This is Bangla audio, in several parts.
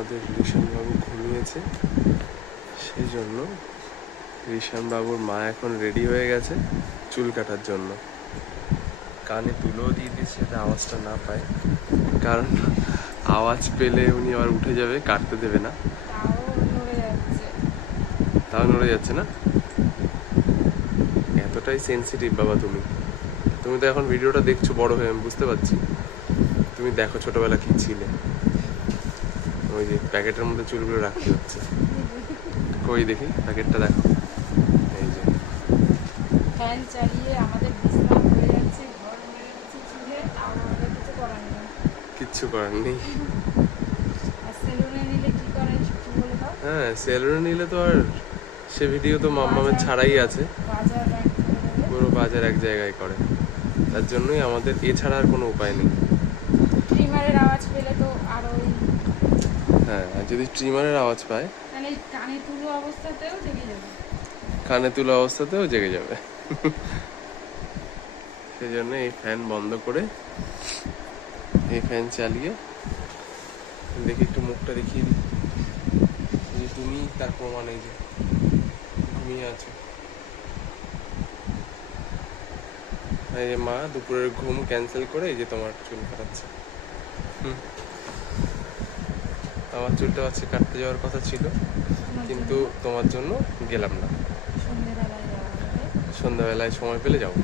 আমাদের ঋষানবাবু ঘুমিয়েছে, সেই জন্য ঋষানবাবুর মা এখন রেডি হয়ে গেছে চুল কাটার জন্য। কানে তুলোও দিয়ে দিয়েছে যাতে আওয়াজটা না পায়, কারণ আওয়াজ পেলে উনি আবার উঠে যাবে, কাটতে দেবে না। তাও নড়ে যাচ্ছে না? এতটাই সেন্সিটিভ বাবা তুমি। তুমি তো এখন ভিডিওটা দেখছো বড় হয়ে, আমি বুঝতে পারছি। তুমি দেখো ছোটবেলা কি ছিলে, ওই যে প্যাকেটের মধ্যে চুলগুলো রাখতে হচ্ছে। কই দেখি প্যাকেটটা দেখো, এই যে ফ্যান চালিয়ে আমাদের বিশ্রাম হয়ে যাচ্ছে, ঘর হয়ে যাচ্ছে চুলে, তাও আমাদের কিছু করার নেই। কিচ্ছু করার নেই। আর সেলুনে নিলে কি করে একটু বলে দাও। হ্যাঁ, সেলুনে নিলে তো আর সে ভিডিও তো মাম্মামের ছাড়াই আছে, বাজার এক করে দেবে। পুরো বাজার এক জায়গায় করে। তার জন্যই আমাদের এছাড়া আর কোনো উপায় নেই। ট্রিমারের আওয়াজ পেলে তো আরোই, হ্যাঁ, আর যদি ট্রিমারের আওয়াজ পায়, মানে কানে তুলো অবস্থাতেও জেগে যাবে। কানে তুলো অবস্থাতেও জেগে যাবে। সেই জন্য এই ফ্যান বন্ধ করে, এই ফ্যান চালিয়ে দেখি একটু মুখটা দেখিয়ে দিই যে তুমি তার প্রমাণ, এই যে ঘুমিয়ে আছো। এই যে মা দুপুরের ঘুম ক্যান্সেল করে এই যে তোমার চুল কাটাচ্ছে। আমার চুলটা আজকে কাটতে যাওয়ার কথা ছিল, কিন্তু তোমার জন্য গেলাম না। সন্ধ্যেবেলায় যাওয়া হবে। সন্ধ্যাবেলায় সময় পেলে যাবো।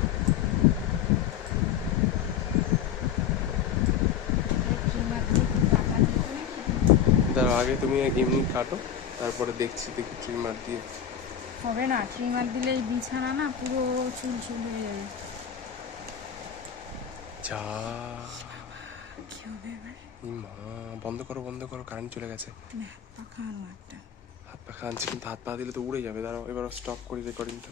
ট্রিমার দিয়ে একটু কাটা দিত নাকি? তার আগে তুমি এমনি কাটো, তারপরে দেখছি দেখি ট্রিমার দিয়ে। হবে না, ট্রিমার দিলে এই বিছানা না পুরো চুল চুল হয়ে যাবে। যা কি হবে এবার? মা, বন্ধ করো বন্ধ করো, কারেন্ট চলে গেছে। তুমি হাত পা খাওয়ানো একটা। হাত পা খাচ্ছি, কিন্তু হাত পা দিলে তো উড়ে যাবে। দাঁড়াও, এবার স্টপ করি রেকর্ডিংটা।